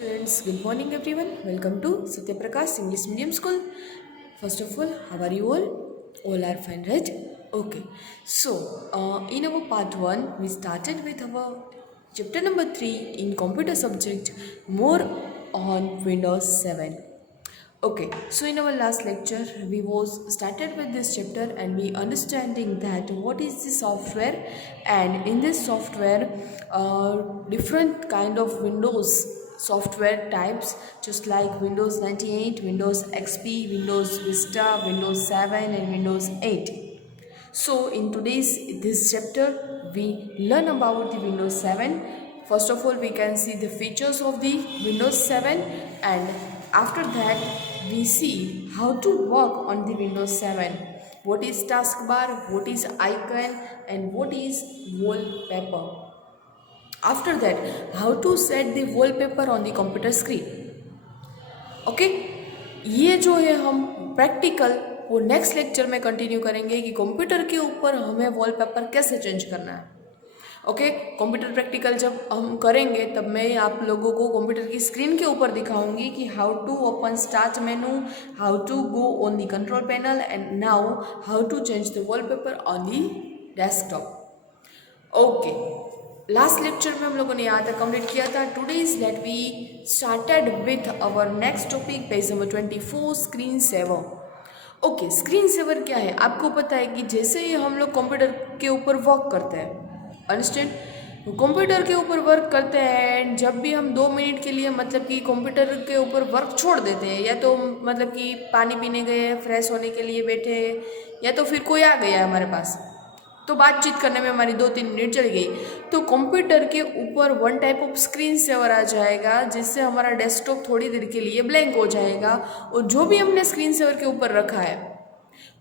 Friends, good morning everyone. Welcome to Satya Prakash English Medium School. First of all, how are you all? All are fine, right? Okay. So, in our part 1, we started with our chapter number 3 in computer subject, more on Windows 7. Okay, so in our last lecture, we was started with this chapter and we understanding that what is the software, and in this software, different kind of Windows software types, just like Windows 98, Windows XP, Windows Vista, Windows 7, and Windows 8. So in today's this chapter, we learn about the Windows 7. First of all, we can see the features of the Windows 7, and after that we see how to work on the Windows 7. What is taskbar, what is icon, and what is wallpaper. After that, how to set the wallpaper on the computer screen. Okay, ये जो है हम practical वो next lecture में continue करेंगे कि computer के ऊपर हमें वॉलपेपर कैसे चेंज करना है. ओके, कंप्यूटर प्रैक्टिकल जब हम करेंगे तब मैं आप लोगों को कंप्यूटर की स्क्रीन के ऊपर दिखाऊंगी कि how to open start menu, how to go on the control panel, and now how to change the wallpaper on the desktop. Okay, last lecture में हम लोगों ने यहाँ तक कंप्लीट किया था. Today is that we started with our next topic, page number 24, screen saver. Okay, screen saver क्या है? आपको पता है कि जैसे ही हम लोग कंप्यूटर के ऊपर वर्क करते हैं, अंडरस्टैंड, कंप्यूटर के ऊपर वर्क करते हैं, जब भी हम 2 मिनट के लिए मतलब कि कंप्यूटर के ऊपर वर्क छोड़ देते हैं, या तो मतलब कि पानी पीने गए, फ्रेश होने के लिए बैठे, या तो फिर कोई आ गया हमारे पास, तो बातचीत करने में हमारी 2-3 मिनट चली गई, तो कंप्यूटर के ऊपर one type of screen saver आ जाएगा, जिससे हमारा डेस्कटॉप थोड़ी देर के लिए ब्लैंक हो जाएगा, और जो भी हमने स्क्रीन सेवर के ऊपर रखा है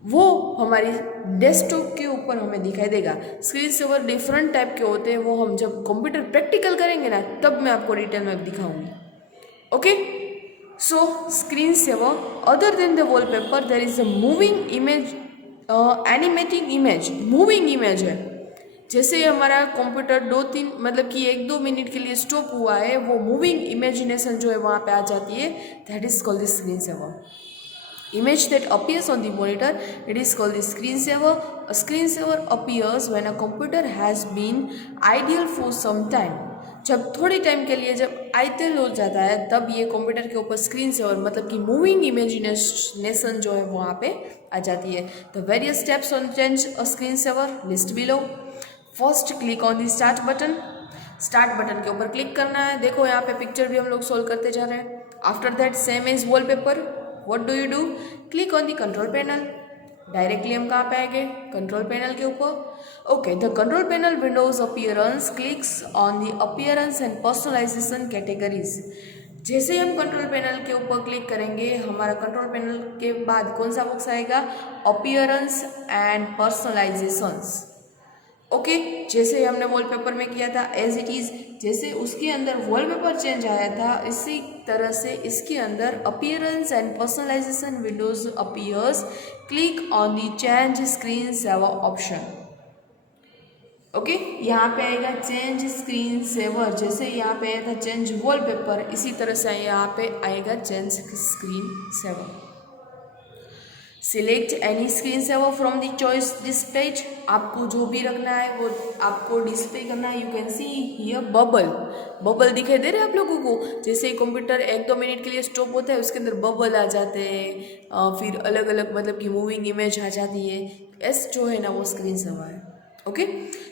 वो हमारी डेस्कटॉप के ऊपर हमें दिखाई देगा. स्क्रीन सेवर डिफरेंट टाइप के होते हैं, वो हम जब कंप्यूटर प्रैक्टिकल करेंगे ना तब मैं आपको डिटेल में दिखाऊंगी. Okay, so screen saver, other than the wallpaper there is a moving image, animating image, moving image है. जैसे हमारा कंप्यूटर 2-3 मतलब कि 1-2 मिनट के लिए स्टॉप हुआ है, वो मूविंग इमेजिनेशन जो है वहाँ पे आ जाती है. That is called the screen saver. Image that appears on the monitor, it is called the screensaver. A screensaver appears when a computer has been idle for some time. जब थोड़ी time के लिए जब आइडल हो जाता है तब ये कंप्यूटर के ऊपर स्क्रीन सेवर मतलब कि मूविंग इमेजिनेशन जो है वहाँ पे आ जाती है. The various steps on change a screen saver list below. First, click on the start button. Start button के ऊपर क्लिक करना है. देखो यहाँ पे पिक्चर भी हम लोग सोल्व करते जा रहे हैं. After that, same as wallpaper, what do you do? Click on the control panel. Directly हम कहाँ पे आएंगे? कंट्रोल पैनल के ऊपर. Okay, the control panel windows appearance, clicks on the appearance and personalisation categories. जैसे ही हम कंट्रोल पैनल के ऊपर क्लिक करेंगे, हमारा कंट्रोल पैनल के बाद कौन सा बॉक्स आएगा? Appearance and पर्सनलाइजेशंस. ओके, जैसे हमने वॉलपेपर में किया था एज इट इज़, जैसे उसके अंदर वॉलपेपर चेंज आया था, इसी तरह से इसके अंदर appearance and personalisation windows appears. Click on the change screen saver option. Okay, यहाँ पे आएगा चेंज स्क्रीन सेवर. जैसे यहाँ पे आया था चेंज वॉलपेपर, इसी तरह से यहाँ पे आएगा change screen saver. Select any screen saver from the choice displays. आपको जो भी रखना है वो आपको डिस्प्ले करना है. You can see here bubble. Bubble दिखाई दे रहे हैं आप लोगों को? जैसे कंप्यूटर 1-2 मिनट के लिए स्टॉप होता है, उसके अंदर बबल आ जाते हैं, फिर अलग अलग मतलब कि मूविंग इमेज आ जाती है. एस जो है ना वो स्क्रीन सेवर है. Okay,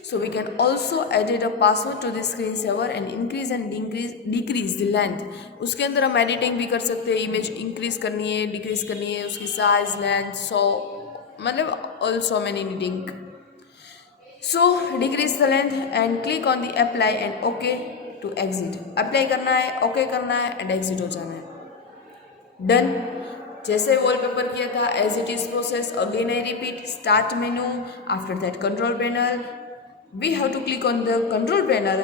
so we can also edit a password to the screen saver and increase and decrease the length. उसके अंदर हम एडिटिंग भी कर सकते हैं. इमेज इंक्रीज करनी है, डिक्रीज करनी है, उसकी साइज, लेंथ, सो मतलब also man editing. So decrease the length and click on the apply and okay to exit. Apply करना है, ओके करना है एंड एग्जिट हो जाना है. डन. जैसे वॉलपेपर किया था as it is process, again I repeat. Start menu, after that control panel. We have to click on the control panel.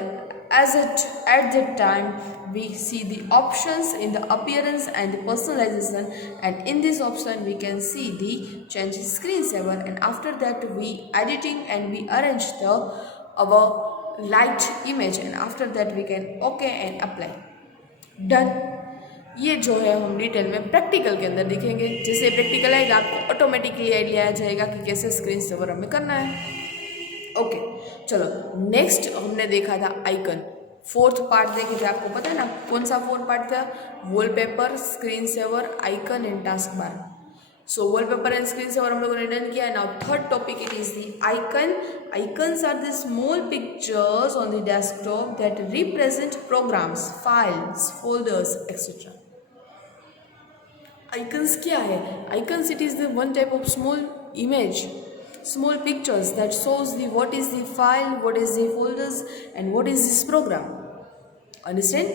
As at that time we see the options in the appearance and the personalization, and in this option we can see the change screen saver, and after that we editing and we arrange the our light image, and after that we can okay and apply. Done. ये जो है हम detail में practical के अंदर दिखेंगे। जैसे practical आएगा आपको ऑटोमेटिकली आइडिया आ जाएगा कि कैसे स्क्रीन सेवर हमें करना है। ओके चलो, नेक्स्ट हमने देखा था आइकन। फोर्थ पार्ट देखे थे, आपको पता है ना कौन सा फोर्थ पार्ट था? Wallpaper, screen saver, icon and taskbar. So wallpaper and screen saver हम लोगों ने डन किया है। Now third topic it is the icon. Icons are the small pictures on the desktop that represent programs, files, folders etcetera. Icons क्या है? Icons it is the one type of small image, small pictures that shows the what is the file, what is the folders and what is this program. Understand?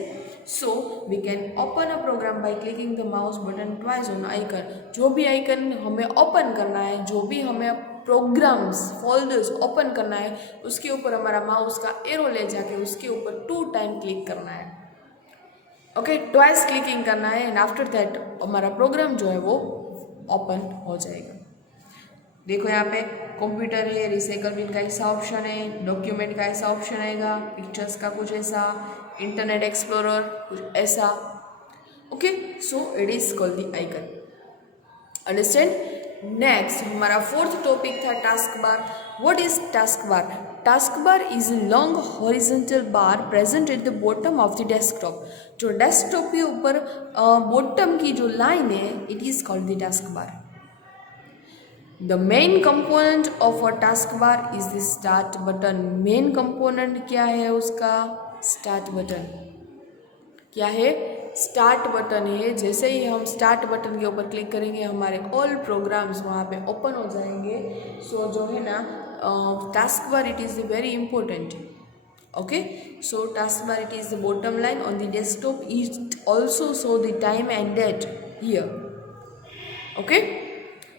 So we can open a program by clicking the mouse button twice on icon. जो भी icon हमें open करना है, जो भी हमें programmes, folders open करना है, उसके ऊपर हमारा माउस का एरो ले जाके उसके ऊपर 2 टाइम क्लिक करना है। ओके, ट्वाइस क्लिकिंग करना है एंड आफ्टर दैट हमारा प्रोग्राम जो है वो ओपन हो जाएगा। देखो यहाँ पे कंप्यूटर है, रिसाइकल बिन का ऐसा ऑप्शन है, डॉक्यूमेंट का ऐसा ऑप्शन आएगा, पिक्चर्स का कुछ ऐसा, इंटरनेट एक्सप्लोरर कुछ ऐसा। Okay, so it is called the icon. Understand? Next हमारा फोर्थ टॉपिक था task bar. What is task bar? Task bar is a long horizontal bar present at the bottom of the desktop. जो desktop के ऊपर bottom की जो line है, it is called the task bar. The main component of a taskbar is the start button. Main component क्या है उसका? Start button। क्या है? Start button है। जैसे ही हम Start button के ऊपर क्लिक करेंगे हमारे all programs वहाँ पे open हो जाएंगे। So जो है ना taskbar it is very important. Okay, so taskbar it is the bottom line on the desktop. It also show the time and date here. Okay,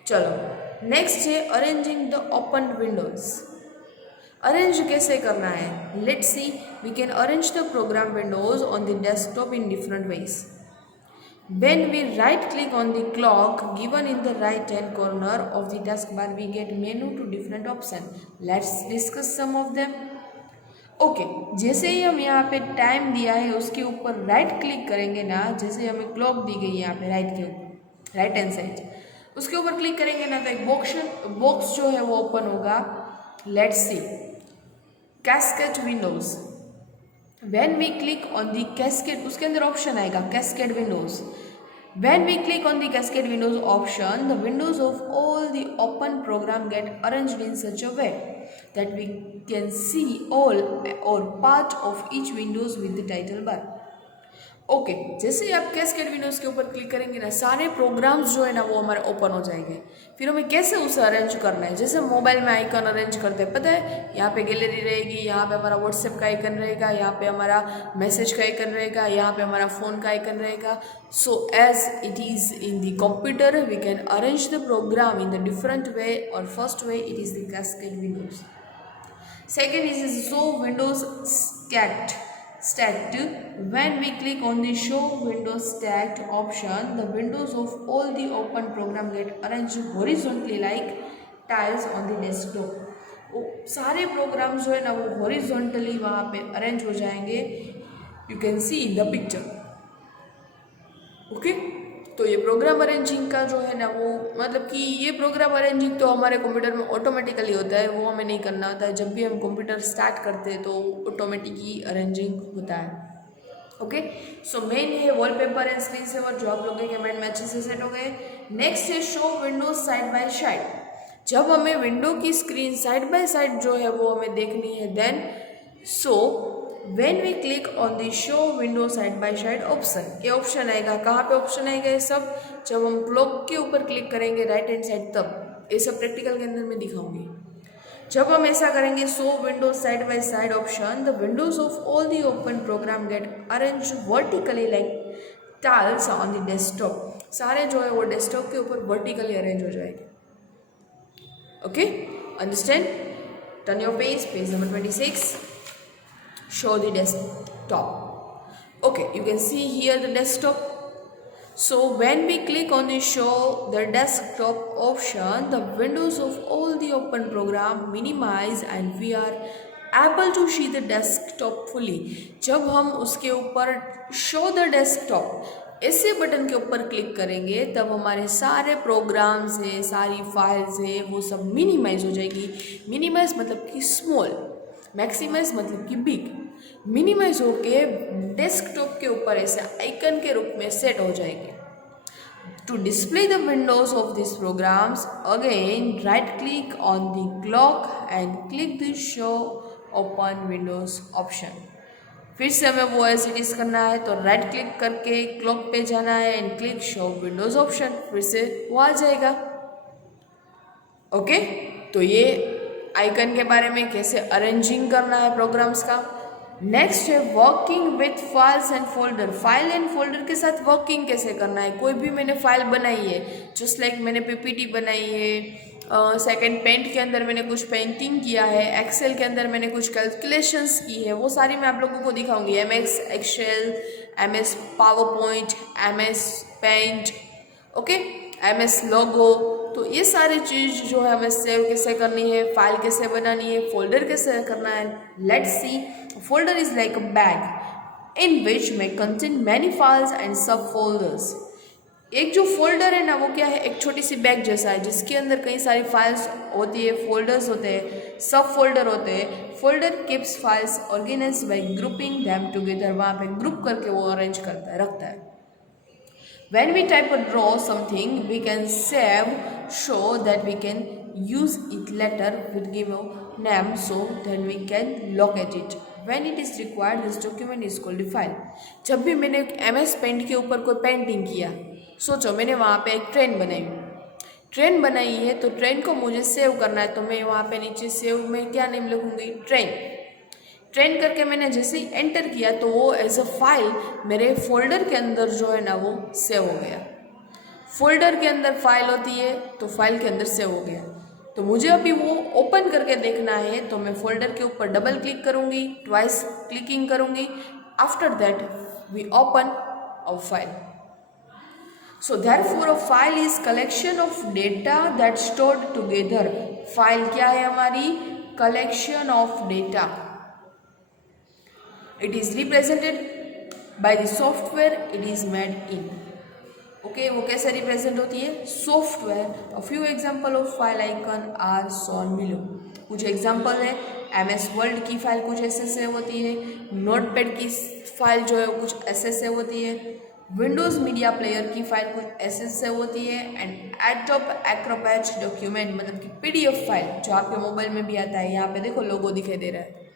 चलो नेक्स्ट है arranging the open windows. Arrange कैसे करना है? Let's see, we can arrange the program windows on the desktop in different ways. When we right click on the clock given in the right hand corner of the taskbar we get menu to different option. Let's discuss some of them. Okay, जैसे ही हम यहाँ पे time दिया है उसके ऊपर right click करेंगे ना, जैसे हमें क्लॉक दी गई है यहाँ पे राइट के ऊपर, राइट हैंड साइड, उसके ऊपर क्लिक करेंगे ना तो एक बॉक्स जो है वो ओपन होगा। Let's see, cascade windows. When we click on the cascade, उसके अंदर ऑप्शन आएगा cascade windows. When we click on the cascade windows option, the windows of all the open program get arranged in such a way that we can see all or part of each windows with the title bar. Okay, जैसे ही आप cascade Windows के ऊपर click करेंगे ना, सारे programmes जो है ना वो हमारे ओपन हो जाएंगे। फिर हमें कैसे उसे अरेंज करना है? जैसे मोबाइल में आइकन अरेंज करते हैं, पता है, यहाँ पे गैलरी रहेगी, यहाँ पे हमारा व्हाट्सएप का आइकन रहेगा, यहाँ पे हमारा मैसेज का आइकन रहेगा, यहाँ पे हमारा फ़ोन का आइकन रहेगा। So as it is in the computer we can arrange the program in the different way, और first way it is the cascade windows. Second is show windows stacked. When we click on the show windows stacked option, the windows of all the open program get arranged horizontally like tiles on the desktop। सारे programme जो है ना वो horizontally वहाँ पे arrange हो जाएंगे। You can see in the picture. Okay, तो ये प्रोग्राम अरेंजिंग का जो है ना वो मतलब कि ये प्रोग्राम अरेंजिंग तो हमारे कंप्यूटर में ऑटोमेटिकली होता है, वो हमें नहीं करना होता है। जब भी हम कंप्यूटर स्टार्ट करते हैं तो ऑटोमेटिक ही अरेंजिंग होता है। ओके, सो मेन है वॉलपेपर एंड स्क्रीन सेवर, जो आप लोगों के माइंड में अच्छे से सेट हो गए। नेक्स्ट है show Windows side by side. जब हमें विंडो की स्क्रीन साइड बाय साइड जो है वो हमें देखनी है, then when we click on the show window side by side option, ये ऑप्शन आएगा। कहाँ पे ऑप्शन आएगा ये सब? जब हम क्लॉक के ऊपर क्लिक करेंगे राइट हैंड साइड, तब ये सब प्रैक्टिकल के अंदर मैं दिखाऊंगी। जब हम ऐसा करेंगे show window side by side option, the windows of all the open program get arrange vertically like tiles on the desktop. सारे जो है वो डेस्कटॉप के ऊपर वर्टिकली अरेंज हो जाएंगे। Okay, understand? Turn your page number 26। Show the desktop. Okay, you can see here the desktop. So when we click on the show the desktop option, the windows of all the open program minimize and we are able to see the desktop fully, जब हम उसके ऊपर show the desktop ऐसे button के ऊपर click करेंगे तब हमारे सारे प्रोग्राम्स हैं, सारी फाइल्स है, वो सब मिनिमाइज हो जाएगी। मिनिमाइज मतलब कि स्मॉल, मैक्सिमाइज मतलब कि बिग। मिनिमाइज होके डेस्कटॉप के ऊपर ऐसे आइकन के रूप में सेट हो जाएंगे। To display the windows of these programs, again right click on the clock and click the show open windows option. फिर से हमें वो एज इट इज करना है तो राइट क्लिक करके क्लॉक पे जाना है and click show Windows option, फिर से वो आ जाएगा। ओके, तो ये आइकन के बारे में कैसे अरेंजिंग करना है प्रोग्राम्स का। नेक्स्ट है working with files and folder. File and folder के साथ वर्किंग कैसे करना है। कोई भी मैंने फाइल बनाई है, जस्ट लाइक मैंने पीपीटी बनाई है, सेकंड पेंट के अंदर मैंने कुछ पेंटिंग किया है, एक्सेल के अंदर मैंने कुछ कैलकुलेशंस की है, वो सारी मैं आप लोगों को दिखाऊंगी। MS Excel, MS PowerPoint, MS Paint, okay, MS Logo. तो ये सारी चीज़ जो है हमें सेव कैसे करनी है, फाइल कैसे बनानी है, फोल्डर कैसे करना है। Let's C. Folder is like a bag in which may contain many files and sub folders। एक जो फोल्डर है ना वो क्या है, एक छोटी सी बैग जैसा है जिसके अंदर कई सारी फाइल्स होती है, फोल्डर्स होते हैं, सब फोल्डर होते हैं। Folder keeps files organised by grouping them together. वहाँ पे ग्रुप करके वो अरेंज करता है, रखता है। When we type or draw something, we can save, show that we can use it later with give a name so that we can locate it. When it is required, this document is called a file. जब भी मैंने MS paint के ऊपर कोई painting किया, सोचो मैंने वहाँ पे एक ट्रेन बनाई है, तो ट्रेन को मुझे सेव करना है, तो मैं वहाँ पे नीचे सेव में क्या नेम लिखूँगी, ट्रेन करके मैंने जैसे ही एंटर किया तो वो एज अ फाइल मेरे फोल्डर के अंदर जो है ना वो सेव हो गया। फोल्डर के अंदर फाइल होती है तो फाइल के अंदर सेव हो गया। तो मुझे अभी वो ओपन करके देखना है तो मैं फोल्डर के ऊपर डबल क्लिक करूँगी, ट्वाइस क्लिकिंग करूँगी। After that we open a file. So therefore a file is collection of data that stored together। File क्या है हमारी, collection of data। It is represented by the software it is made in। Okay, वो कैसे represent होती है, software. A few example of file icon are shown below. कुछ example है, MS Word की फाइल कुछ ऐसे सेव होती है, नोटपैड की फाइल जो है कुछ ऐसे सेव होती है, विंडोज़ मीडिया प्लेयर की फाइल कुछ ऐसे सेव होती है, एंड एडोब एक्रोबैट डॉक्यूमेंट मतलब कि पीडीएफ फाइल जो आपके मोबाइल में भी आता है, यहाँ पे देखो लोगो दिखाई दे रहा है,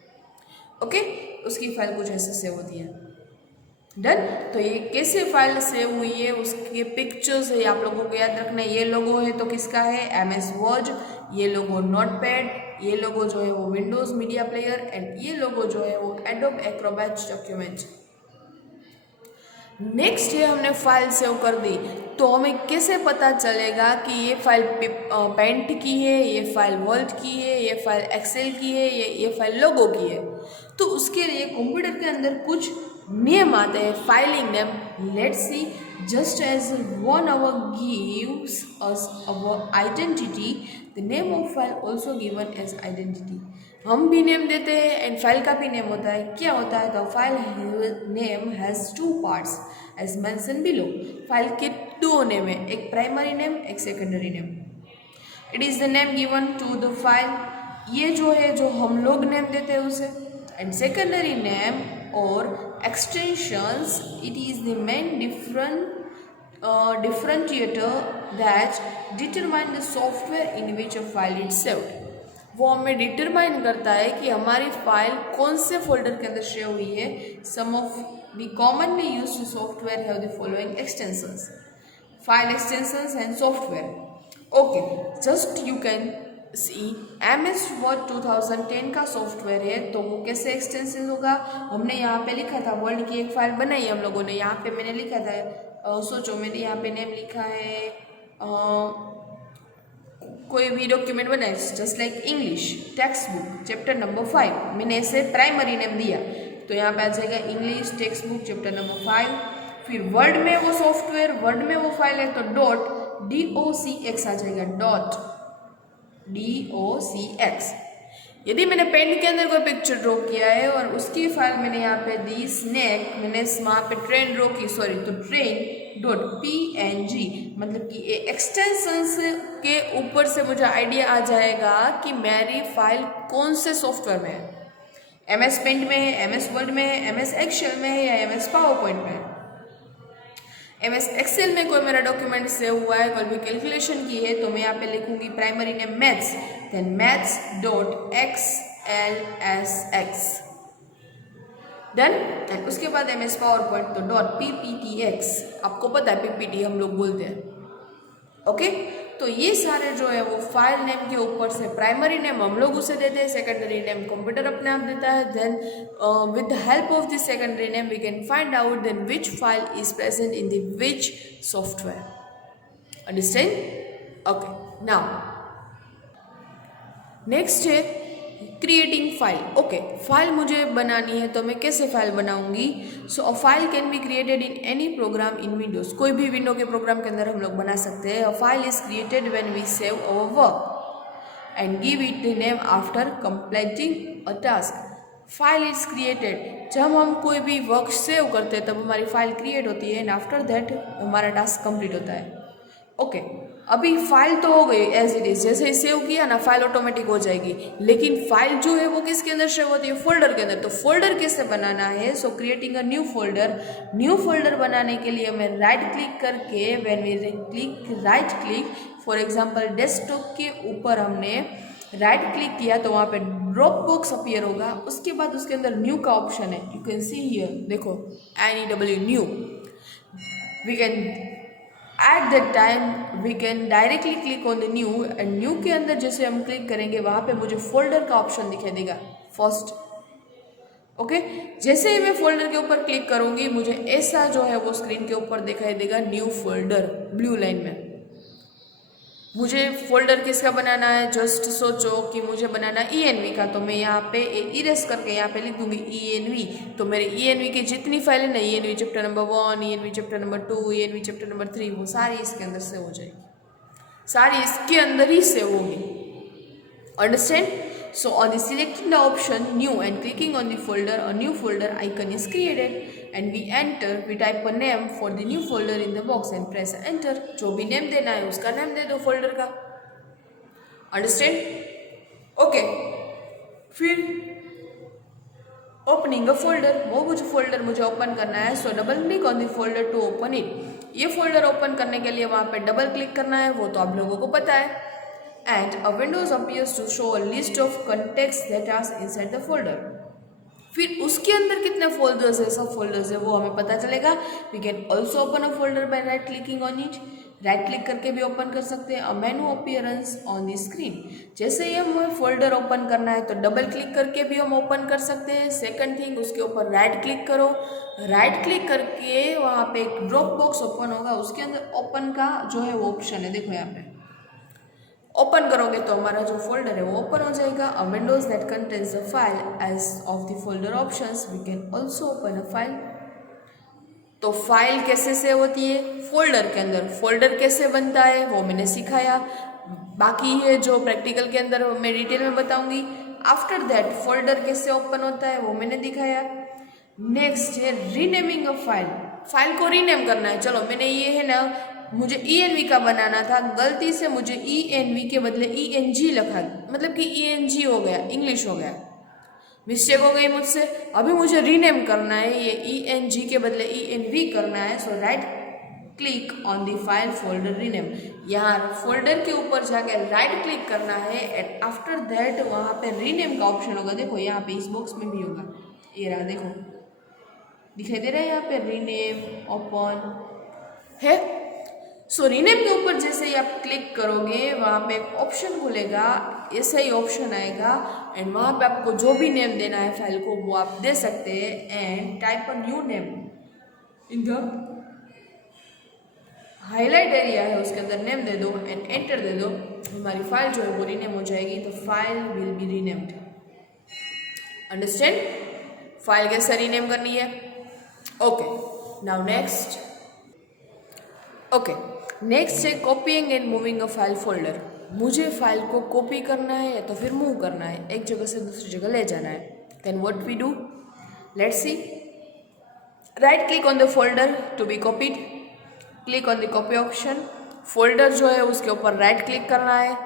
ओके, उसकी फाइल कुछ ऐसे सेव होती है। डन। तो ये कैसे फाइल सेव हुई है, उसके पिक्चर्स है, आप लोगों को याद रखना है। ये लोगो है तो किसका है, एमएस वर्ड, ये लोगो नोटपैड, ये लोगो जो है वो विंडोज़ मीडिया प्लेयर, एंड ये लोगो जो है वो एडोब एक्रोबैट डॉक्यूमेंट। नेक्स्ट ये हमने फाइल सेव कर दी, तो हमें कैसे पता चलेगा कि ये फाइल पेंट की है, ये फाइल वर्ड की है, ये फाइल एक्सेल की है, ये फाइल लोगो की है। तो उसके लिए कंप्यूटर के अंदर कुछ नेम आते हैं, filing name. Let's see, just as one hour gives us our identity, the name of file also given as identity. हम भी नेम देते हैं एंड फाइल का भी नेम होता है। क्या होता है, तो file name has two parts as mention below. File के दो नेम है, एक प्राइमरी नेम, एक secondary name. It is the name given to the file, ये जो है जो हम लोग नेम देते हैं उसे, एंड सेकेंडरी नेम और extensions, it is the main differentiator that determine the software in which a file is saved। वो हमें डिटरमाइन करता है कि हमारी फाइल कौन से फोल्डर के अंदर सेव हुई है। Some of the commonly used software have the following extensions, file extensions and software. Okay, just you can see MS Word 2010 का सॉफ्टवेयर है, तो वो कैसे एक्सटेंशन होगा। हमने यहाँ पे लिखा था, वर्ड की एक फाइल बनाई हम लोगों ने, यहाँ पे मैंने लिखा था, सोचो मैंने यहाँ पे नेम लिखा है, कोई भी डॉक्यूमेंट बनाए, just like English text book chapter number 5, मैंने ऐसे प्राइमरी नेम दिया, तो यहाँ पे आ जाएगा English text book chapter number 5। फिर वर्ड में वो सॉफ्टवेयर, वर्ड में वो फाइल है, तो डॉट DOCX आ जाएगा, डॉट DOCX। यदि मैंने पेन के अंदर कोई पिक्चर ड्रॉ किया है और उसकी फाइल मैंने यहाँ पे दी स्नैक, मैंने वहाँ पे ट्रेन ड्रॉ की, सॉरी, तो train.png, मतलब कि ये एक्सटेंशंस के ऊपर से मुझे आइडिया आ जाएगा कि मेरी फाइल कौन से सॉफ्टवेयर में है, MS पेंट में है, MS वर्ड में है, MS एक्सेल में है या MS पावर पॉइंट में है। MS एक्सेल में कोई मेरा डॉक्यूमेंट सेव हुआ है, कोई भी कैलकुलेशन की है, तो मैं यहाँ पे लिखूंगी primary name maths, then maths.xlsx, done. And उसके बाद MS पावर पॉइंट तो .pptx, आपको पता है PPT हम लोग बोलते हैं, ओके। तो ये सारे जो है वो फाइल नेम के ऊपर से प्राइमरी नेम हम लोग उसे देते हैं, सेकेंडरी नेम कंप्यूटर अपने आप देता है, then with the help of this secondary name we can find out then which file is present in the which software, understand, okay. Now next है क्रिएटिंग फाइल। ओके, फाइल मुझे बनानी है तो मैं कैसे फाइल बनाऊंगी? So a file can be created in any program in Windows, कोई भी विंडो के प्रोग्राम के अंदर हम लोग बना सकते हैं। A file is created when we save our work and give it the name after completing a task. File is created, जब हम कोई भी वर्क सेव करते हैं तब हमारी फाइल क्रिएट होती है एंड आफ्टर दैट हमारा टास्क कंप्लीट होता है, ओके। अभी फाइल तो हो गई एज इट इज, जैसे ही सेव किया ना फाइल ऑटोमेटिक हो जाएगी, लेकिन फाइल जो है वो किसके अंदर सेव होती है? फोल्डर के अंदर। तो फोल्डर कैसे बनाना है? So creating a new folder. New folder बनाने के लिए मैं राइट क्लिक करके, when we click right click, for example desktop के ऊपर हमने राइट क्लिक किया तो वहाँ पे ड्रॉप बॉक्स अपीयर होगा, उसके बाद उसके अंदर न्यू का ऑप्शन है, यू कैन सी हियर, देखो NEW new. We can at that time we can directly click on the new, and new के अंदर जैसे हम क्लिक करेंगे वहाँ पे मुझे फोल्डर का ऑप्शन दिखाई देगा फर्स्ट, ओके। जैसे ही मैं फोल्डर के ऊपर क्लिक करूँगी मुझे ऐसा जो है वो स्क्रीन के ऊपर दिखाई देगा न्यू फोल्डर ब्लू लाइन में। मुझे फोल्डर किसका बनाना है? जस्ट सोचो कि मुझे बनाना ENV का, तो मैं यहाँ पे इरेज करके यहाँ पे लिख दूंगी ENV। तो मेरे ENV की जितनी फाइल है ना, ENV chapter number 1, ENV chapter number 2, ENV chapter number 3, वो सारी इसके अंदर सेव हो जाएगी, सारी इसके अंदर ही सेव होगी, understand. So on the selecting the option new and clicking on the folder, a new folder icon is created and we enter, we type a name for the new folder in the box and press enter। जो भी name देना है उसका नाम दे दो folder का, understand, okay. फिर opening a folder, वो मुझे फोल्डर मुझे ओपन करना है, so double click on the folder to open it. ये फोल्डर ओपन करने के लिए वहाँ पे डबल क्लिक करना है, वो तो आप लोगों को पता है। And a window appears to show a list of contacts that are inside the folder। फिर उसके अंदर कितने फोल्डर्स है, सब फोल्डर्स है, वो हमें पता चलेगा। We can also open a folder by right clicking on it। Right click करके भी ओपन कर सकते हैं। A menu appearance on the screen, जैसे ही हमें फोल्डर ओपन करना है तो डबल क्लिक करके भी हम ओपन कर सकते हैं। सेकंड थिंग, उसके ऊपर राइट क्लिक करो, राइट क्लिक करके वहाँ पे एक ड्रॉप बॉक्स ओपन होगा, उसके अंदर ओपन का जो है वो ऑप्शन है, देखो यहाँ पे ओपन करोगे तो हमारा जो फोल्डर है वो ओपन हो जाएगा। A windows that contains the file as of the folder options, we can also open a file. तो फाइल कैसे सेव होती है? फोल्डर के अंदर। फोल्डर कैसे बनता है वो मैंने सिखाया, बाकी है जो प्रैक्टिकल के अंदर मैं डिटेल में बताऊंगी। आफ्टर दैट फोल्डर कैसे ओपन होता है वो मैंने दिखाया। नेक्स्ट है रीनेमिंग अ फाइल, फाइल को रीनेम करना है। चलो मैंने ये है ना, मुझे ENV का बनाना था, गलती से मुझे ENV के बदले ENG लिखा, मतलब कि ENG हो गया, इंग्लिश हो गया, मिस्टेक हो गई मुझसे। अभी मुझे रीनेम करना है, ये ENG के बदले ENV करना है। So right click on the file folder rename, यहाँ फोल्डर के ऊपर जाके राइट क्लिक करना है एंड आफ्टर दैट वहाँ पे रीनेम का ऑप्शन होगा। देखो यहाँ पे इस बॉक्स में भी होगा, ये रहा, देखो दिखाई दे रहा है यहाँ पे रीनेम ओपन है। सो रीनेम के ऊपर जैसे ही आप क्लिक करोगे वहाँ पे एक ऑप्शन खुलेगा, ऐसा ही ऑप्शन आएगा एंड वहाँ पे आपको जो भी नेम देना है फाइल को वो आप दे सकते हैं। And type a new name in the highlight area है, उसके अंदर नेम दे दो एंड एंटर दे दो, हमारी फाइल जो है वो रीनेम हो जाएगी। तो file will be renamed, understand. File कैसे रीनेम करनी है? Okay, now next, okay next है copying and moving a file folder. मुझे फाइल को कॉपी करना है या तो फिर मूव करना है, एक जगह से दूसरी जगह ले जाना है, then what we do, let's see. Right click on the folder to be copied, click on the copy option, folder जो है उसके ऊपर राइट क्लिक करना है।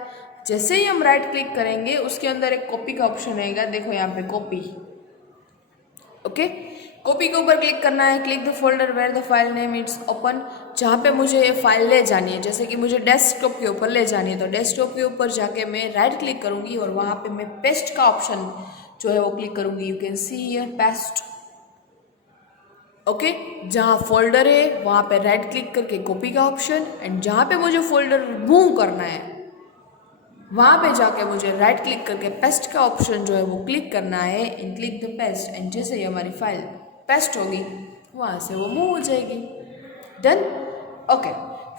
जैसे ही हम राइट क्लिक करेंगे उसके अंदर एक कॉपी का ऑप्शन आएगा, देखो यहाँ पे कॉपी, ओके। कॉपी के ऊपर क्लिक करना है, click the folder where the file name it's open, जहाँ पे मुझे ये फाइल ले जानी है, जैसे कि मुझे डेस्कटॉप के ऊपर ले जानी है तो डेस्कटॉप के ऊपर जाके मैं राइट क्लिक करूँगी और वहाँ पे मैं पेस्ट का ऑप्शन जो है वो क्लिक करूँगी। You can see here paste, okay. जहाँ फोल्डर है वहाँ पे राइट क्लिक करके कॉपी का ऑप्शन, एंड जहाँ पे मुझे फोल्डर मूव करना है वहाँ पे जाके मुझे राइट क्लिक करके पेस्ट का ऑप्शन जो है वो क्लिक करना है, and click the paste, and जैसे ही हमारी फाइल पेस्ट होगी वहाँ से वो मूव हो जाएगी। Done, okay.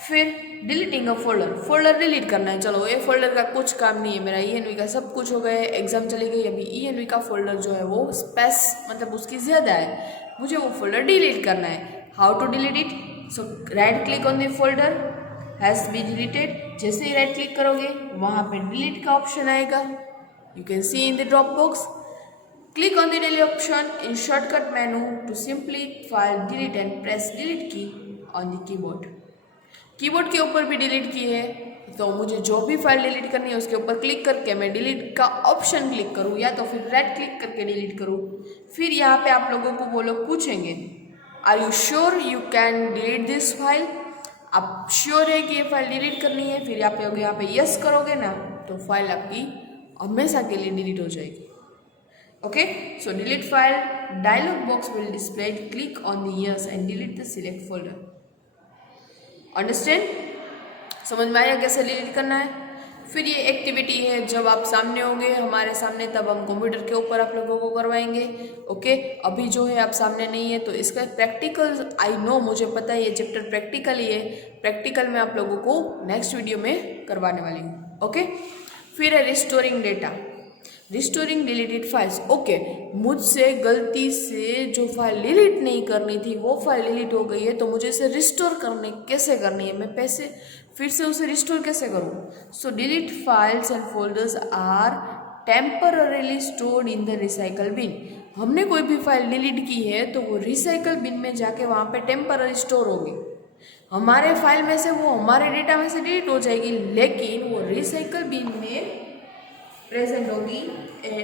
फिर deleting a folder, folder delete करना है। चलो ये फोल्डर का कुछ काम नहीं है, मेरा ENV का सब कुछ हो गया, एग्जाम चली गई, अभी ENV का फोल्डर जो है वो स्पेस मतलब उसकी ज़्यादा है, मुझे वो फोल्डर डिलीट करना है। How to delete it, so right click on the folder, has be deleted, जैसे ही राइट क्लिक करोगे वहाँ पे डिलीट का ऑप्शन आएगा, you can see in the drop box. Click on the delete option in shortcut menu to simply file delete and press delete key on the keyboard. Keyboard के ऊपर भी delete की है तो मुझे जो भी फाइल डिलीट करनी है उसके ऊपर क्लिक करके मैं डिलीट का ऑप्शन क्लिक करूँ या तो फिर राइट क्लिक करके डिलीट करूँ। फिर यहाँ पे आप लोगों को वो लोग पूछेंगे, are you sure you can delete this file, आप श्योर है कि ये फाइल डिलीट करनी है, फिर यहाँ पे यस करोगे ना तो फाइल आपकी हमेशा के लिए डिलीट हो जाएगी। Okay, so delete file dialog box will display, click on the yes and delete the select folder. Understand, समझ में आया कैसे डिलीट करना है। फिर ये एक्टिविटी है जब आप सामने होंगे हमारे सामने, तब हम कंप्यूटर के ऊपर आप लोगों को करवाएंगे। ओके, अभी जो है आप सामने नहीं है तो इसका प्रैक्टिकल, आई नो मुझे पता है ये चैप्टर प्रैक्टिकल ही है, प्रैक्टिकल मैं आप लोगों को नेक्स्ट वीडियो में करवाने वाली हूँ। ओके, फिर है restoring data, restoring deleted files. Okay, मुझसे गलती से जो फाइल डिलीट नहीं करनी थी वो फाइल डिलीट हो गई है तो मुझे इसे रिस्टोर करने कैसे करनी है, मैं पैसे फिर से उसे रिस्टोर कैसे करूँ। So delete files and folders are temporarily stored in the recycle bin. हमने कोई भी फाइल डिलीट की है तो वो रिसाइकल बिन में जाके वहाँ पे टेम्पररी स्टोर होगी, हमारे फाइल में से वो हमारे डेटा में से डिलीट हो जाएगी, लेकिन वो रिसाइकल बिन में प्रेजेंट होगी। एंड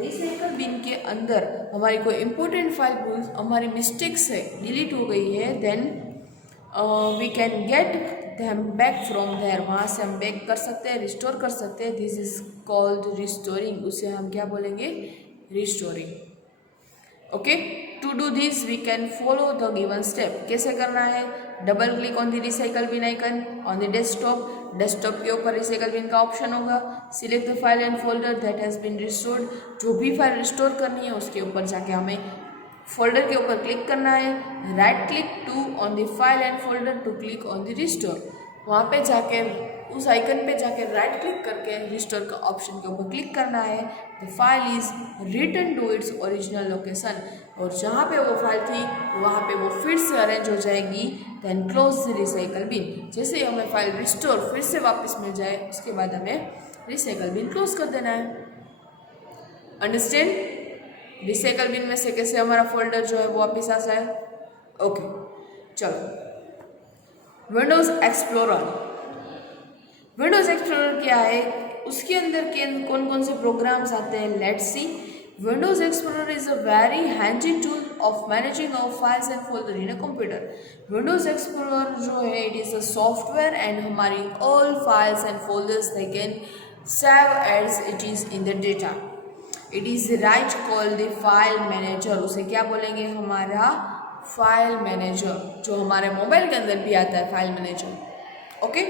रिसाइकल बिन के अंदर हमारी कोई इंपॉर्टेंट फाइल हमारी मिस्टेक से डिलीट हो गई है, then we can get them back from there, वहाँ से हम बैक कर सकते हैं, रिस्टोर कर सकते हैं। दिस इज कॉल्ड रिस्टोरिंग, उसे हम क्या बोलेंगे, restoring. Okay, to do this we can follow the given step. कैसे करना है, double click on the recycle bin icon on the desktop, desktop के ऊपर रिसाइकल बिन का ऑप्शन होगा, select the file and folder that has been restored, जो भी file restore करनी है उसके ऊपर जाके हमें फोल्डर के ऊपर क्लिक करना है, right click to on the file and folder to click on the restore, वहाँ पे जाके उस आइकन पे जाके राइट क्लिक करके रिस्टोर का ऑप्शन के ऊपर क्लिक करना है। The file is return to its original location, और जहाँ पे वो फाइल थी वहाँ पे वो फिर से अरेंज हो जाएगी। Then close the recycle bin, जैसे ही हमें फाइल रिस्टोर फिर से वापस मिल जाए उसके बाद हमें रिसाइकल बिन क्लोज कर देना है। अंडरस्टैंड, रिसाइकल बिन में से कैसे हमारा फोल्डर जो है वो वापस आ जाए। ओके, चलो विंडोज़ एक्सप्लोरर, विंडोज़ एक्सप्लोरर क्या है, उसके अंदर के कौन कौन से प्रोग्राम्स आते हैं, let's see. Windows Explorer is a very handy tool of managing our files and folder in a computer. Windows Explorer जो है it is a software and हमारी all files and folders they can save as it is in the data. It is right called the file manager, उसे क्या बोलेंगे, हमारा file manager, जो हमारे mobile के अंदर भी आता है file manager. Okay,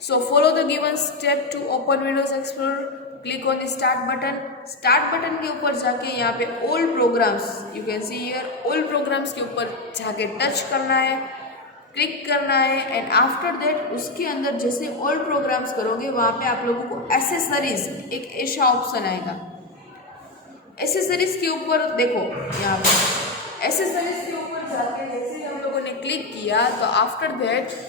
so follow the given step to open Windows Explorer. Click on the start button. Start button के ऊपर जाके यहाँ पे all programs, you can see here all programs के ऊपर जाके टच करना है, क्लिक करना है, एंड आफ्टर दैट उसके अंदर जैसे all programs करोगे वहाँ पे आप लोगों को एसेसरीज एक ऐसा ऑप्शन आएगा। एसेसरीज के ऊपर देखो, यहाँ पे एसेसरीज के ऊपर जाके जैसे हम लोगों ने क्लिक किया तो आफ्टर दैट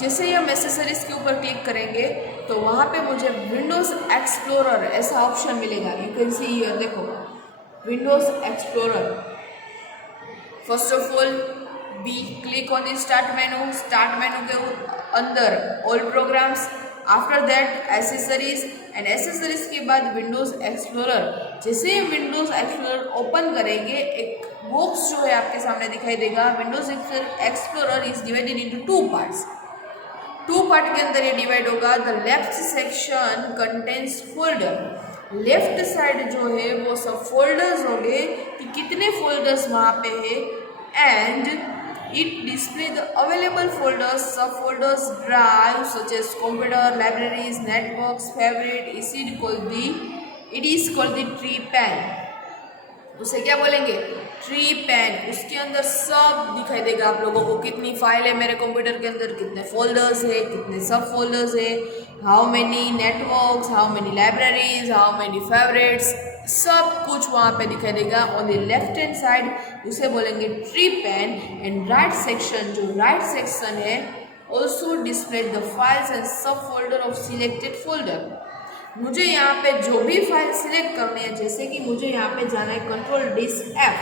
जैसे ही हम एसेसरीज के ऊपर क्लिक करेंगे तो वहाँ पे मुझे विंडोज़ एक्सप्लोरर ऐसा ऑप्शन मिलेगा। यू कैन सी हियर, देखो Windows explorer. First of all B click on the start menu के अंदर all programmes, after that accessories, and accessories के बाद विंडोज़ एक्सप्लोरर। जैसे ही विंडोज़ एक्सप्लोरर ओपन करेंगे एक बॉक्स जो है आपके सामने दिखाई देगा। Windows explorer is divided into 2 parts. 2 part के अंदर ये डिवाइड होगा। The left section contains folder. Left side जो है वो सब फोल्डर्स होंगे कि कितने फोल्डर्स वहाँ पे है, and it display the available folders, subfolders, drives such as computer, libraries, networks, favorite. It is called the tree pan. उसे क्या बोलेंगे? Tree pan. उसके अंदर सब दिखाई देगा आप लोगों को, कितनी फाइल है मेरे कंप्यूटर के अंदर, कितने फोल्डर्स है, कितने सब फोल्डर्स है, how many networks, how many libraries, how many favourites, सब कुछ वहाँ पे दिखाई देगा on the left hand side. उसे बोलेंगे tree pan. And right section, जो राइट सेक्शन है, also display the files and सब फोल्डर ऑफ सिलेक्टेड फोल्डर। मुझे यहाँ पे जो भी फाइल सिलेक्ट करनी है, जैसे कि मुझे यहाँ पे जाना है control disk F,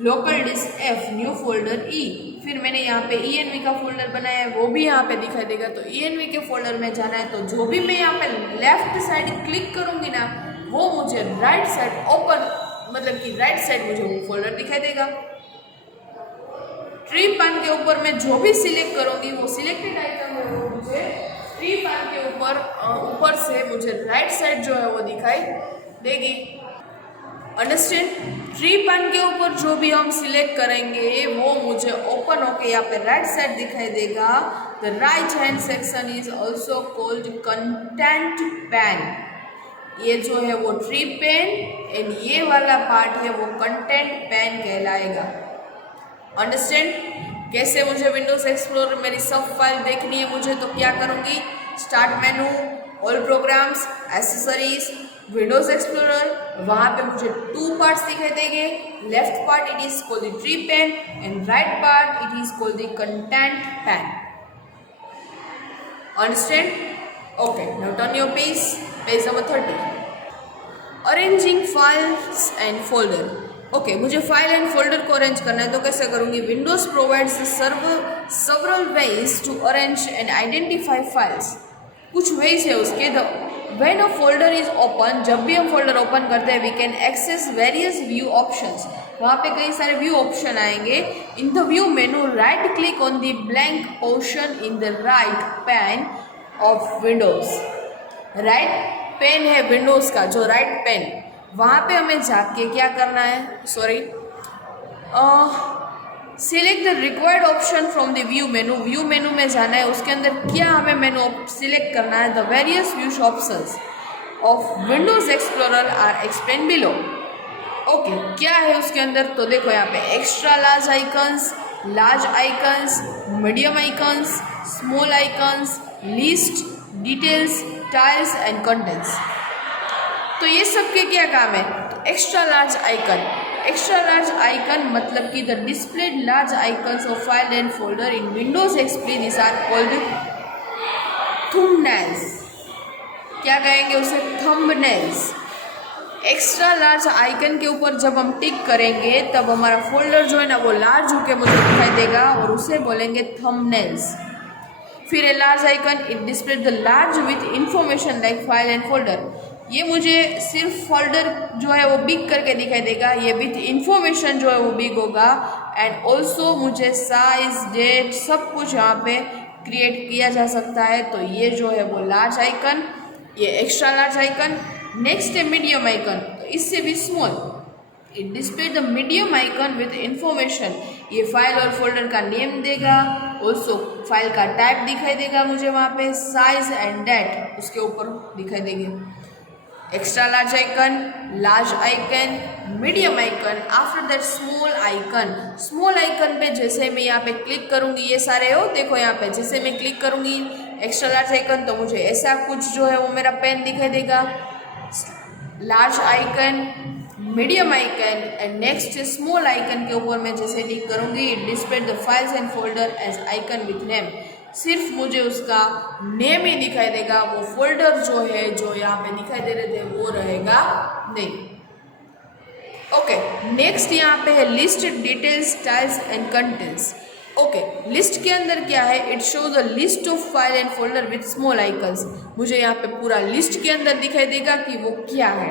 local disk F, new folder E, फिर मैंने यहाँ पे env का फोल्डर बनाया है, वो भी यहाँ पे दिखाई देगा। तो env के फोल्डर में जाना है, तो जो भी मैं यहाँ पे लेफ्ट साइड क्लिक करूँगी ना, वो मुझे राइट साइड ओपन, मतलब कि राइट साइड मुझे वो फोल्डर दिखाई देगा। ट्री पैन के ऊपर मैं जो भी सिलेक्ट करूँगी वो सिलेक्टेड आइटम है, वो मुझे ट्री पैन के ऊपर से मुझे राइट साइड जो है वो दिखाई देगी। अंडरस्टैंड? ट्री पैन के ऊपर जो भी हम सिलेक्ट करेंगे वो मुझे ओपन होके यहाँ पे राइट साइड दिखाई देगा। The right hand section is also called content pan. ये जो है वो ट्री पैन, एंड ये वाला पार्ट है वो कंटेंट पैन कहलाएगा। अंडरस्टैंड? कैसे मुझे विंडोज एक्सप्लोरर मेरी सब फाइल देखनी है मुझे, तो क्या करूँगी? Start menu, all programmes, accessories, Windows explorer. वहाँ पे मुझे 2 पार्ट्स दिखाई देंगे। Left part it is called the tree pan, and right part it is called the content pan. Understand? Okay, now turn your page number 30। Arranging files and folder. Okay, मुझे file and folder को arrange करना है, तो कैसे करूँगी? Windows provides several ways to arrange and identify files. कुछ veg है उसके। When a folder is open, जब भी हम फोल्डर ओपन करते हैं, we can access various view options. वहाँ पे कई सारे व्यू ऑप्शन आएंगे। In the view menu, right click on the blank portion in the right pane of Windows. Right pane है विंडोज का, जो राइट पेन, वहाँ पे हमें जाके क्या करना है? Select the required option from the view menu. View मेनू में जाना है, उसके अंदर क्या हमें मेनू सिलेक्ट करना है? The various view options of Windows Explorer are explained below. Okay, क्या है उसके अंदर? तो देखो यहाँ पे extra large icons, medium icons, small icons, list, details, tiles and contents. तो ये सब के क्या काम है? तो एक्स्ट्रा लार्ज आइकन मतलब कि the displayed large icons of file and folder in Windows XP, this are called thumbnails. क्या कहेंगे उसे? थंबनेल्स। एक्स्ट्रा लार्ज आइकन के ऊपर जब हम टिक करेंगे तब हमारा फोल्डर जो है ना वो लार्ज होकर मुझे दिखाई देगा, और उसे बोलेंगे थंबनेल्स। फिर a large icon, it display the large with information like file and folder. ये मुझे सिर्फ फोल्डर जो है वो बिग करके दिखाई देगा, ये विथ इंफॉर्मेशन जो है वो बिग होगा। एंड ऑल्सो मुझे साइज, डेट, सब कुछ यहाँ पे क्रिएट किया जा सकता है। तो ये जो है वो लार्ज आइकन, ये एक्स्ट्रा लार्ज आइकन। नेक्स्ट है मीडियम आइकन, तो इससे भी small. It display the medium icon with information. ये फाइल और फोल्डर का नेम देगा, ऑल्सो फाइल का टाइप दिखाई देगा मुझे वहाँ पे, साइज एंड डेट उसके ऊपर दिखाई देंगे। Extra large icon, medium icon, after that small icon पे जैसे मैं यहाँ पे क्लिक करूँगी, ये सारे हो देखो यहाँ पे, जैसे मैं क्लिक करूँगी एक्स्ट्रा लार्ज आइकन तो मुझे ऐसा कुछ जो है वो मेरा पेन दिखाई देगा। Large icon, medium icon and next small icon के ऊपर मैं जैसे क्लिक करूँगी, it display the files and folder as icon with name. सिर्फ मुझे उसका नेम ही दिखाई देगा, वो फोल्डर जो है जो यहाँ पे दिखाई दे रहे थे वो रहेगा नहीं। ओके, नेक्स्ट यहाँ पे है list details styles and contents. Okay, list के अंदर क्या है, it shows a list of file and folder with small icons. मुझे यहाँ पे पूरा लिस्ट के अंदर दिखाई देगा कि वो क्या है।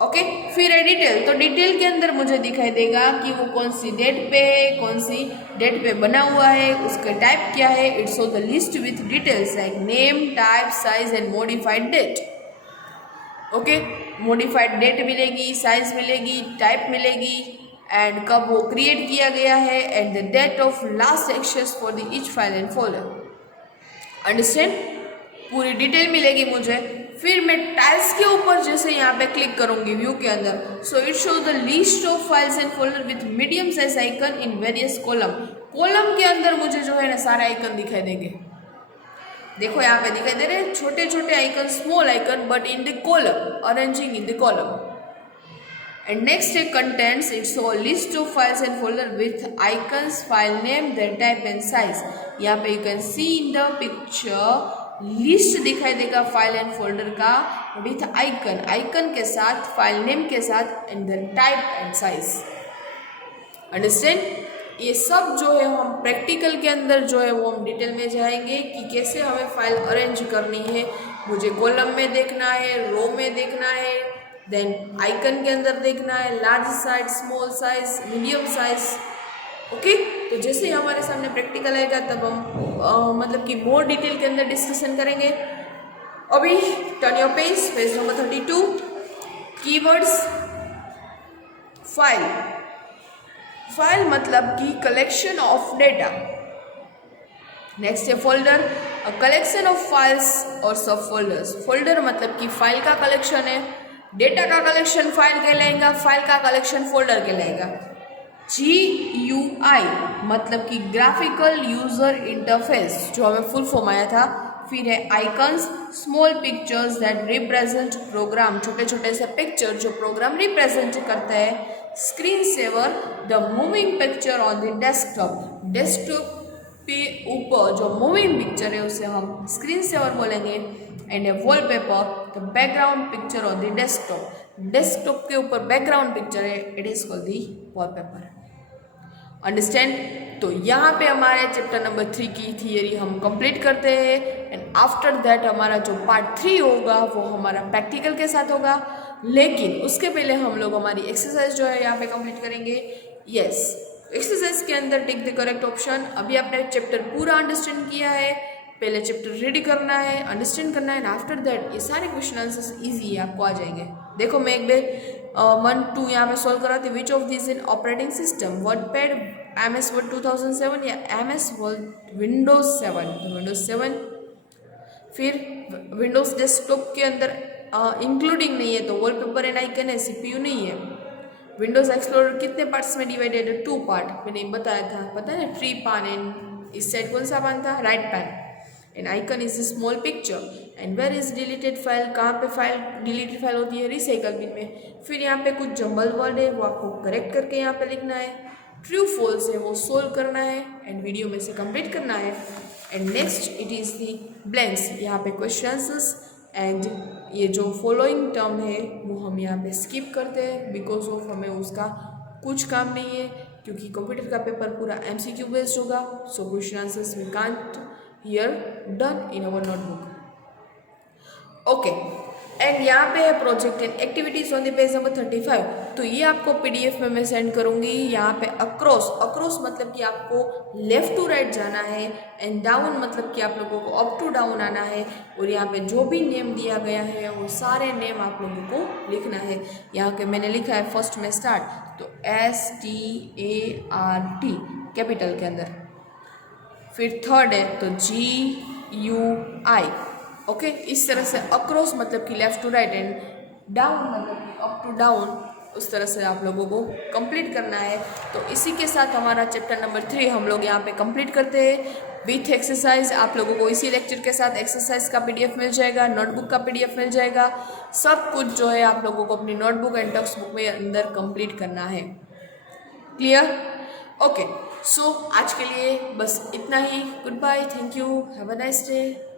ओके, फिर है डिटेल, तो डिटेल के अंदर मुझे दिखाई देगा कि वो कौन सी डेट पे है, कौन सी डेट पे बना हुआ है, उसका टाइप क्या है। It's show the list with details like name, type, size and modified date. Okay, modified date मिलेगी, साइज मिलेगी, टाइप मिलेगी एंड कब वो क्रिएट किया गया है and the date of last access for the each file and folder. Understand, पूरी detail मिलेगी मुझे। फिर मैं टाइल्स के ऊपर जैसे यहाँ पे क्लिक करूंगी व्यू के अंदर, so it show the list of files and folder with medium size icon in various column. Column के अंदर मुझे जो है ना सारे आइकन दिखाई देंगे। देखो यहाँ पे दिखाई दे रहे हैं छोटे छोटे icon, small icon, but in the column, arranging in the column. And next है contents, it's a list of files and folder with icons, file name, their type and size। यहाँ पे you can see in the picture list दिखाई देगा file and folder का with icon, icon के साथ, file name के साथ and then type and size. Understand, ये सब जो है हम प्रैक्टिकल के अंदर जो है वो हम डिटेल में जाएंगे कि कैसे हमें फाइल अरेंज करनी है। मुझे कॉलम में देखना है, रो में देखना है, देन आइकन के अंदर देखना है, large size, small size, medium size. Okay, तो जैसे ही हमारे सामने प्रैक्टिकल आएगा तब हम मतलब कि मोर डिटेल के अंदर डिस्कशन करेंगे। अभी turn your page number 32, keywords. File, file मतलब कि कलेक्शन ऑफ डेटा। नेक्स्ट है folder, a collection of files और सब फोल्डर्स। फोल्डर मतलब कि फाइल का कलेक्शन है, डेटा का कलेक्शन फाइल कहलाएगा, फाइल का कलेक्शन फोल्डर कहलाएगा। GUI मतलब कि ग्राफिकल यूजर इंटरफेस, जो हमें फुल फॉर्म आया था। फिर है icons, small pictures that represent program, छोटे छोटे से पिक्चर जो प्रोग्राम रिप्रेजेंट करता है। Screen saver, the moving picture on the desktop, desktop पे ऊपर जो मूविंग पिक्चर है उसे हम स्क्रीन सेवर बोलेंगे। And a wallpaper, the background picture on the desktop, desktop के ऊपर बैकग्राउंड पिक्चर है, it is called the wallpaper. Understand, तो यहाँ पे हमारे चैप्टर नंबर 3 की थियरी हम कंप्लीट करते हैं एंड आफ्टर दैट हमारा जो पार्ट 3 होगा वो हमारा प्रैक्टिकल के साथ होगा। लेकिन उसके पहले हम लोग हमारी एक्सरसाइज जो है यहाँ पे कंप्लीट करेंगे। यस, एक्सरसाइज के अंदर टिक द करेक्ट ऑप्शन। अभी आपने चैप्टर पूरा अंडरस्टैंड किया है, पहले चैप्टर रीड करना है, अंडरस्टैंड करना है एंड आफ्टर दैट ये सारे क्वेश्चन आंसर्स इजी आपको आ जाएंगे। देखो मैं एक बार 1, 2 यहाँ पे सॉल्व कराती हूँ। Which of this in operating system, WordPad, MS word 2007 या MS वर्ड विंडोज 7, विंडोज 7। फिर विंडोज डेस्कटॉप के अंदर इंक्लूडिंग नहीं है तो वॉलपेपर एंड आइकन है, CPU नहीं है। विंडोज एक्सप्लोरर कितने पार्ट्स में डिवाइडेड है? 2 पार्ट, मैंने बताया था, पता है ट्री पान एंड इस साइड कौन सा पान था? Right pane. And icon is a small picture and where is deleted file, कहाँ पे फाइल डिलीटेड फाइल होती है? रिसाइकल बिन में। फिर यहाँ पे कुछ जंबल वर्ड है वो आपको करेक्ट करके यहाँ पे लिखना है। ट्रू फॉल्स है वो सोल्व करना है एंड वीडियो में से कंप्लीट करना है। And next it is the blanks, यहाँ पे क्वेश्चंस एंड ये जो फॉलोइंग टर्म है वो हम यहाँ पे स्किप करते हैं बिकॉज ऑफ हमें उसका कुछ काम नहीं है, क्योंकि कंप्यूटर का पेपर पूरा MCQ बेस्ड होगा। So question answers we can't here done in our notebook. Okay, and यहाँ पे है project and activities on the page number 35। तो ये आपको PDF में मैं सेंड करूँगी। यहाँ पे अक्रॉस, अक्रॉस मतलब कि आपको लेफ्ट टू राइट जाना है एंड डाउन मतलब कि आप लोगों को अप टू डाउन आना है। और यहाँ पे जो भी नेम दिया गया है वो सारे नेम आप लोगों को लिखना है। यहाँ के मैंने लिखा है फर्स्ट में स्टार्ट, तो START कैपिटल के अंदर। फिर थर्ड है तो GUI। ओके, इस तरह से अक्रॉस मतलब कि left to right and down मतलब कि अप टू डाउन, उस तरह से आप लोगों को कंप्लीट करना है। तो इसी के साथ हमारा चैप्टर नंबर 3 हम लोग यहाँ पे कंप्लीट करते हैं विथ एक्सरसाइज। आप लोगों को इसी लेक्चर के साथ एक्सरसाइज का PDF मिल जाएगा, नोटबुक का PDF मिल जाएगा। सब कुछ जो है आप लोगों को अपनी नोटबुक एंड टेक्स्ट बुक में अंदर कंप्लीट करना है। क्लियर? ओके, सो आज के लिए बस इतना ही. Good bye, thank you, have a nice day.